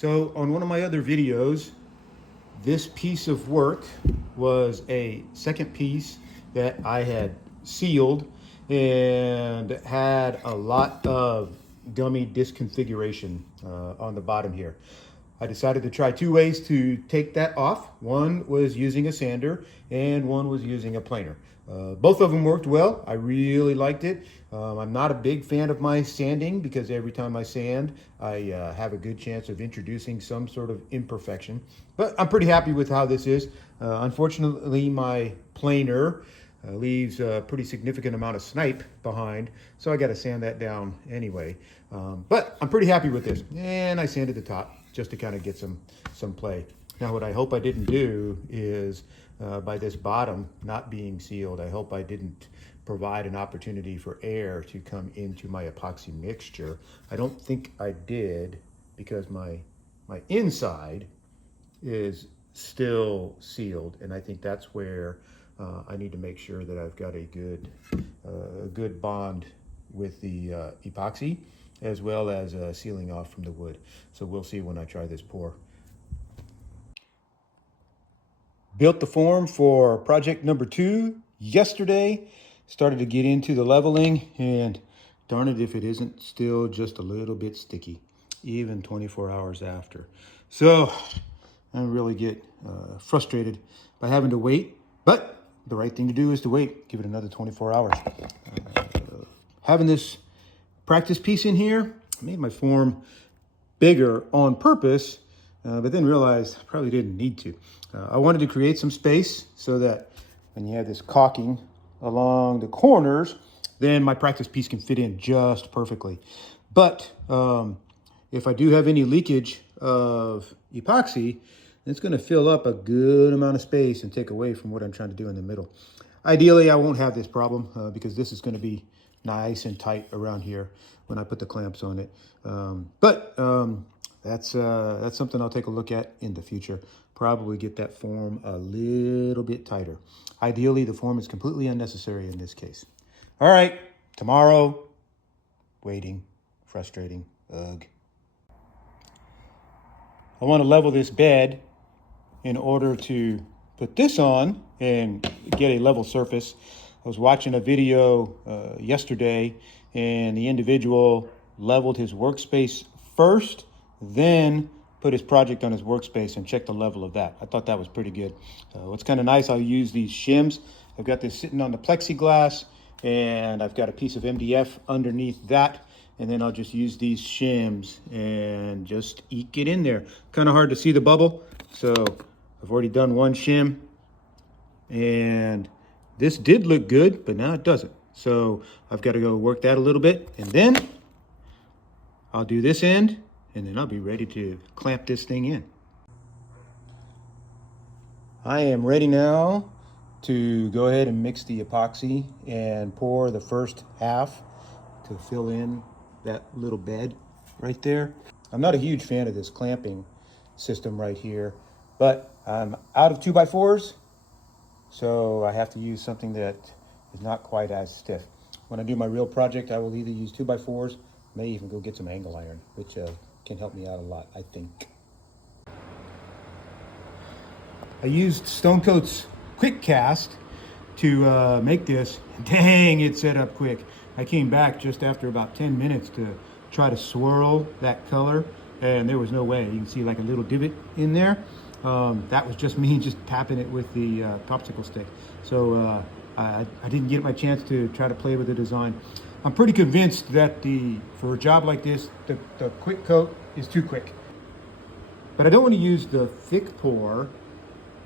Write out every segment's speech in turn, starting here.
So on one of my other videos, this piece of work was a second piece that I had sealed and had a lot of gummy disconfiguration on the bottom here. I decided to try two ways to take that off. One was using a sander and one was using a planer. Both of them worked well. I really liked it. I'm not a big fan of my sanding because every time I sand, I have a good chance of introducing some sort of imperfection. But I'm pretty happy with how this is. Unfortunately, my planer leaves a pretty significant amount of snipe behind, so I got to sand that down anyway. But I'm pretty happy with this, and I sanded the top just to kind of get some play. Now, what I hope I didn't do is by this bottom not being sealed, I hope I didn't provide an opportunity for air to come into my epoxy mixture. I don't think I did because my inside is still sealed, and I think that's where I need to make sure that I've got a good bond with the epoxy, as well as sealing off from the wood. So we'll see when I try this pour. Built the form for project number 2 yesterday. Started to get into the leveling, and darn it if it isn't still just a little bit sticky, even 24 hours after. So I really get frustrated by having to wait, but the right thing to do is to wait, give it another 24 hours. Having this practice piece in here, I made my form bigger on purpose, but then realized I probably didn't need to. I wanted to create some space so that when you have this caulking along the corners, then my practice piece can fit in just perfectly. But if I do have any leakage of epoxy, it's going to fill up a good amount of space and take away from what I'm trying to do in the middle. Ideally, I won't have this problem because this is going to be nice and tight around here when I put the clamps on it. But that's something I'll take a look at in the future. Probably get that form a little bit tighter. Ideally, the form is completely unnecessary in this case. All right, tomorrow, waiting, frustrating, ugh. I want to level this bed in order to put this on and get a level surface. I was watching a video yesterday, and the individual leveled his workspace first, then put his project on his workspace and checked the level of that. I thought that was pretty good. What's kind of nice, I'll use these shims. I've got this sitting on the plexiglass, and I've got a piece of MDF underneath that, and then I'll just use these shims and just eke it in there. Kind of hard to see the bubble, so I've already done one shim, and this did look good, but now it doesn't. So I've got to go work that a little bit, and then I'll do this end, and then I'll be ready to clamp this thing in. I am ready now to go ahead and mix the epoxy and pour the first half to fill in that little bed right there. I'm not a huge fan of this clamping system right here, but I'm out of 2x4s, so I have to use something that is not quite as stiff. When I do my real project, I will either use 2x4s, may even go get some angle iron, which can help me out a lot, I think. I used Stone Coat's Quick Cast to make this. Dang, it set up quick. I came back just after about 10 minutes to try to swirl that color, and there was no way. You can see like a little divot in there. That was just me just tapping it with the popsicle stick. So I didn't get my chance to try to play with the design. I'm pretty convinced that for a job like this, the quick coat is too quick. But I don't want to use the thick pour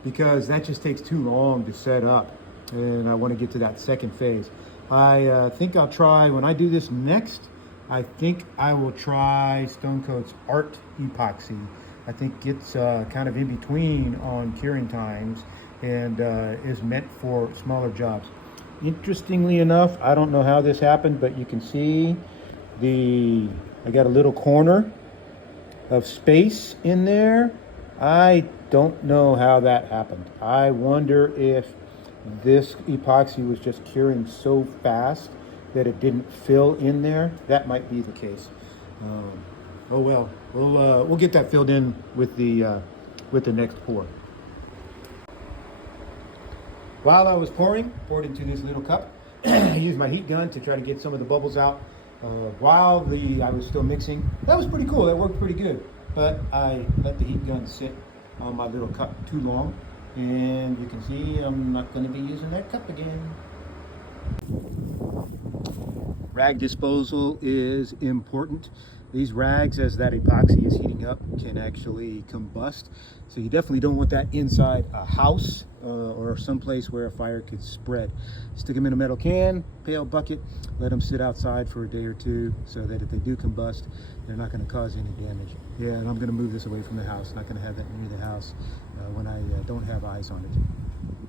because that just takes too long to set up, and I want to get to that second phase. I think I'll try, when I do this next, I think I will try Stone Coat's Art Epoxy. I think it's kind of in between on curing times and is meant for smaller jobs. Interestingly enough, I don't know how this happened, but you can see I got a little corner of space in there. I don't know how that happened. I wonder if this epoxy was just curing so fast that it didn't fill in there. That might be the case. Oh well, we'll get that filled in with the next pour. While I was poured into this little cup. I used my heat gun to try to get some of the bubbles out while I was still mixing. That was pretty cool. That worked pretty good. But I let the heat gun sit on my little cup too long, and you can see I'm not going to be using that cup again. Rag disposal is important. These rags, as that epoxy is heating up, can actually combust. So you definitely don't want that inside a house or someplace where a fire could spread. Stick them in a metal can, pail, bucket, let them sit outside for a day or two so that if they do combust, they're not going to cause any damage. Yeah, and I'm going to move this away from the house. Not going to have that near the house when I don't have eyes on it.